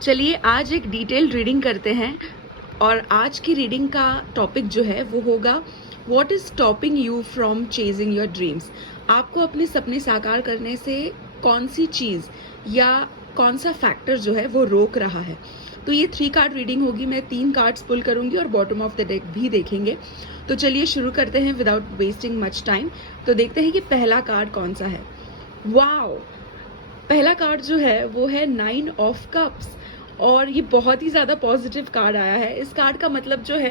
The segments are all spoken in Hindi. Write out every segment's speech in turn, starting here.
चलिए आज एक डिटेल्ड रीडिंग करते हैं और आज की रीडिंग का टॉपिक जो है वो होगा what is stopping you from chasing your dreams. आपको अपने सपने साकार करने से कौन सी चीज या कौन सा फैक्टर जो है वो रोक रहा है। तो ये 3 कार्ड रीडिंग होगी। मैं 3 कार्ड्स पुल करूंगी और बॉटम ऑफ द डेक भी देखेंगे। तो चलिए शुरू करते हैं विदाउट वेस्टिंग मच टाइम। तो देखते हैं कि पहला कार्ड कौन सा है। वाओ, पहला कार्ड जो है वो है 9 ऑफ कप्स और ये बहुत ही ज्यादा पॉजिटिव कार्ड आया है। इस कार्ड का मतलब जो है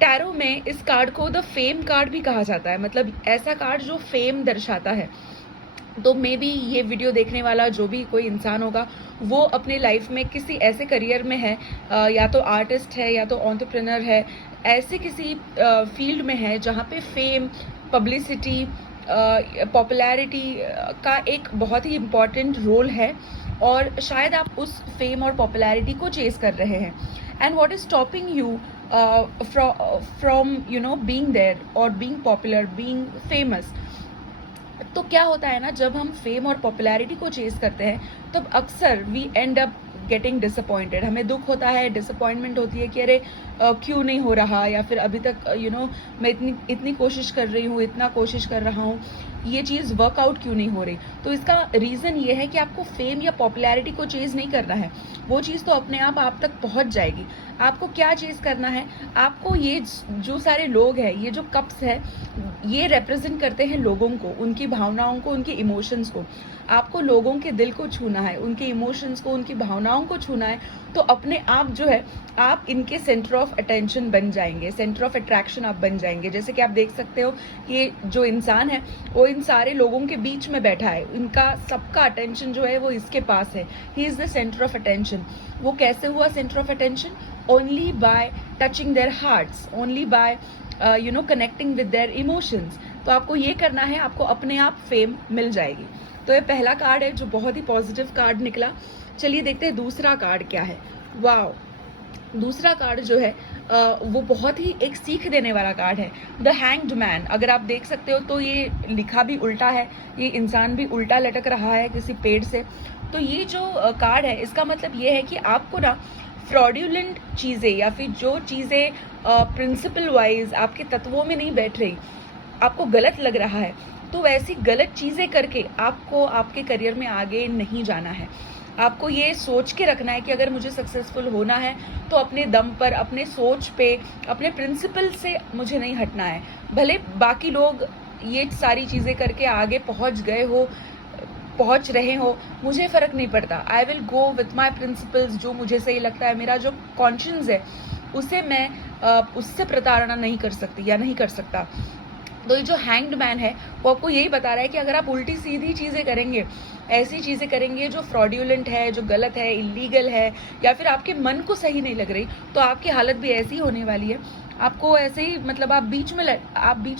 टैरो में इस कार्ड को द फेम कार्ड भी कहा जाता है, मतलब ऐसा कार्ड जो फेम दर्शाता है। तो मे बी ये वीडियो देखने वाला जो भी कोई इंसान होगा वो अपने लाइफ में किसी ऐसे करियर में है, या तो आर्टिस्ट है या तो एंटरप्रेन्योर है, ऐसे किसी फील्ड में है जहाँ पे फेम, पब्लिसिटी, पॉपुलैरिटी का एक बहुत ही इम्पॉर्टेंट रोल है और शायद आप उस फेम और पॉपुलैरिटी को चेज कर रहे हैं। And what is stopping you from being there और बीइंग पॉपुलर, बीइंग फेमस। तो क्या होता है ना, जब हम फेम और पॉपुलैरिटी को चेज करते हैं तब अक्सर we end up getting disappointed. हमें दुख होता है, डिसअपॉइंटमेंट होती है कि अरे क्यों नहीं हो रहा, या फिर अभी तक मैं इतनी कोशिश कर रही हूँ, इतना कोशिश कर रहा हूँ, ये चीज़ वर्कआउट क्यों नहीं हो रही। तो इसका रीज़न ये है कि आपको फेम या पॉपुलैरिटी को चेज नहीं करना है। वो चीज़ तो अपने आप तक पहुँच जाएगी। आपको क्या चेज करना है, आपको ये जो सारे लोग हैं, ये जो कप्स है, ये रिप्रेजेंट करते हैं लोगों को, उनकी भावनाओं को, उनके इमोशंस को। आपको लोगों के दिल को छूना है, उनके इमोशंस को, उनकी भावनाओं को छूना है। तो अपने आप जो है आप इनके सेंटर ऑफ अटेंशन बन जाएंगे, सेंटर ऑफ अट्रैक्शन आप बन जाएंगे। जैसे कि आप देख सकते हो ये जो इंसान है वो इन सारे लोगों के बीच में बैठा है, इनका सबका अटेंशन जो है वो इसके पास है। He is the centre of attention. वो कैसे हुआ centre of attention? Only by touching there hearts, only by connecting with their emotions. तो आपको ये करना है, आपको अपने आप फेम मिल जाएगी। तो ये पहला कार्ड है जो बहुत ही पॉजिटिव कार्ड निकला। चलिए देखते हैं दूसरा कार्ड क्या है। वाओ, दूसरा कार्ड जो है वो बहुत ही एक सीख देने वाला कार्ड है, द हैंग्ड मैन। अगर आप देख सकते हो तो ये लिखा भी उल्टा है, ये इंसान भी उल्टा लटक रहा है किसी पेड़ से। तो ये जो कार्ड है इसका मतलब ये है कि आपको ना फ्रॉड्यूलेंट चीज़ें या फिर जो चीज़ें प्रिंसिपल वाइज आपके तत्वों में नहीं बैठ रही, आपको गलत लग रहा है, तो वैसी गलत चीज़ें करके आपको आपके करियर में आगे नहीं जाना है। आपको ये सोच के रखना है कि अगर मुझे सक्सेसफुल होना है तो अपने दम पर, अपने सोच पे, अपने प्रिंसिपल से मुझे नहीं हटना है। भले बाकी लोग ये सारी चीज़ें करके आगे पहुंच रहे हो, मुझे फ़र्क नहीं पड़ता। I will go with my principles. जो मुझे सही लगता है, मेरा जो कॉन्शियंस है उसे मैं उससे प्रताड़ना नहीं कर सकती या नहीं कर सकता। तो ये जो हैंग्ड मैन है वो आपको यही बता रहा है कि अगर आप उल्टी सीधी चीज़ें करेंगे, ऐसी चीज़ें करेंगे जो फ्रॉड्यूलेंट है, जो गलत है, इलीगल है, या फिर आपके मन को सही नहीं लग रही, तो आपकी हालत भी ऐसी ही होने वाली है। आपको ऐसे ही, मतलब आप बीच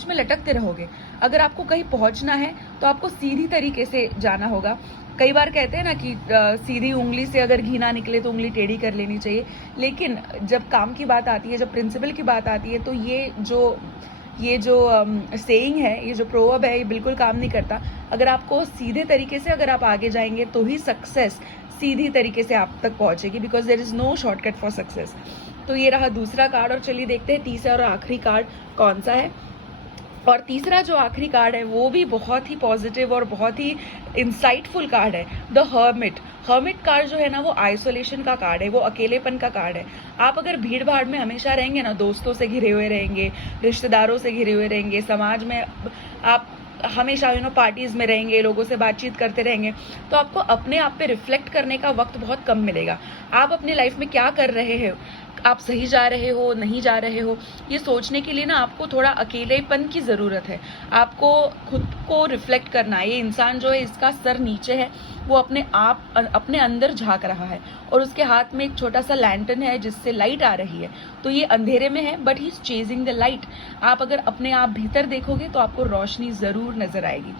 में लटकते रहोगे। अगर आपको कहीं पहुंचना है तो आपको सीधी तरीके से जाना होगा। कई बार कहते हैं ना कि सीधी उंगली से अगर घी ना निकले तो उंगली टेढ़ी कर लेनी चाहिए। लेकिन जब काम की बात आती है, जब प्रिंसिपल की बात आती है, तो ये जो सेइंग है, ये जो प्रोवर्ब है, ये बिल्कुल काम नहीं करता। अगर आपको सीधे तरीके से अगर आप आगे जाएंगे तो ही सक्सेस सीधी तरीके से आप तक पहुंचेगी, because there is no shortcut for success. तो ये रहा दूसरा कार्ड। और चलिए देखते हैं तीसरा और आखिरी कार्ड कौन सा है। और तीसरा जो आखिरी कार्ड है वो भी बहुत ही पॉजिटिव और बहुत ही इंसाइटफुल कार्ड है, द हर्मिट। हर्मिट कार्ड जो है ना वो आइसोलेशन का कार्ड है, वो अकेलेपन का कार्ड है। आप अगर भीड़ भाड़ में हमेशा रहेंगे ना, दोस्तों से घिरे हुए रहेंगे, रिश्तेदारों से घिरे हुए रहेंगे, समाज में आप हमेशा पार्टीज में रहेंगे, लोगों से बातचीत करते रहेंगे, तो आपको अपने आप पे रिफ्लेक्ट करने का वक्त बहुत कम मिलेगा। आप अपने लाइफ में क्या कर रहे हो, आप सही जा रहे हो, नहीं जा रहे हो, ये सोचने के लिए ना आपको थोड़ा अकेलेपन की ज़रूरत है। आपको खुद को रिफ्लेक्ट करना है। ये इंसान जो है इसका सर नीचे है, वो अपने अंदर झांक रहा है और उसके हाथ में एक छोटा सा लैंटर्न है जिससे लाइट आ रही है। तो ये अंधेरे में है but he is chasing the light. आप अगर अपने आप भीतर देखोगे तो आपको रोशनी ज़रूर नजर आएगी।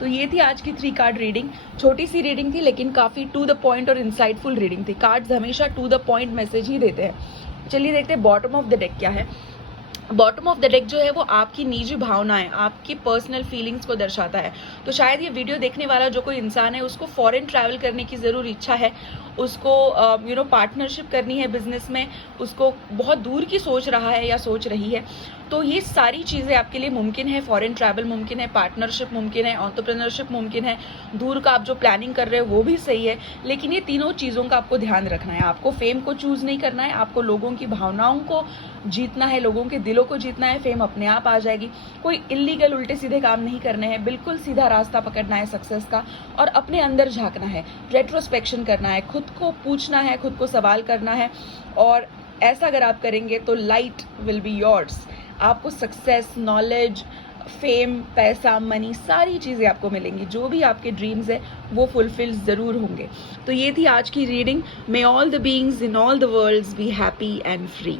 तो ये थी आज की 3 कार्ड रीडिंग। छोटी सी रीडिंग थी लेकिन काफ़ी टू द पॉइंट और इंसाइटफुल रीडिंग थी। कार्ड्स हमेशा टू द पॉइंट मैसेज ही देते हैं। चलिए देखते हैं बॉटम ऑफ द डेक क्या है। बॉटम ऑफ द डेक जो है वो आपकी निजी भावनाएं, आपकी पर्सनल फीलिंग्स को दर्शाता है। तो शायद ये वीडियो देखने वाला जो कोई इंसान है उसको फॉरेन ट्रैवल करने की ज़रूर इच्छा है, उसको पार्टनरशिप करनी है बिजनेस में, उसको बहुत दूर की सोच रहा है या सोच रही है। तो ये सारी चीज़ें आपके लिए मुमकिन है। फॉरेन ट्रैवल मुमकिन है, पार्टनरशिप मुमकिन है, एंटरप्रेन्योरशिप मुमकिन है, दूर का आप जो प्लानिंग कर रहे हो वो भी सही है। लेकिन ये तीनों चीज़ों का आपको ध्यान रखना है। आपको फेम को चूज़ नहीं करना है, आपको लोगों की भावनाओं को जीतना है, लोगों के दिलों को जीतना है। फेम अपने आप आ जाएगी। कोई इल्लीगल उल्टे सीधे काम नहीं करने हैं, बिल्कुल सीधा रास्ता पकड़ना है सक्सेस का, और अपने अंदर झांकना है, रेट्रोस्पेक्शन करना है, खुद को पूछना है, खुद को सवाल करना है। और ऐसा अगर आप करेंगे तो लाइट विल बी योर्स। आपको सक्सेस, नॉलेज, फेम, पैसा, मनी, सारी चीज़ें आपको मिलेंगी। जो भी आपके ड्रीम्स है वो फुलफिल ज़रूर होंगे। तो ये थी आज की reading. May all the beings in all the worlds be happy and free.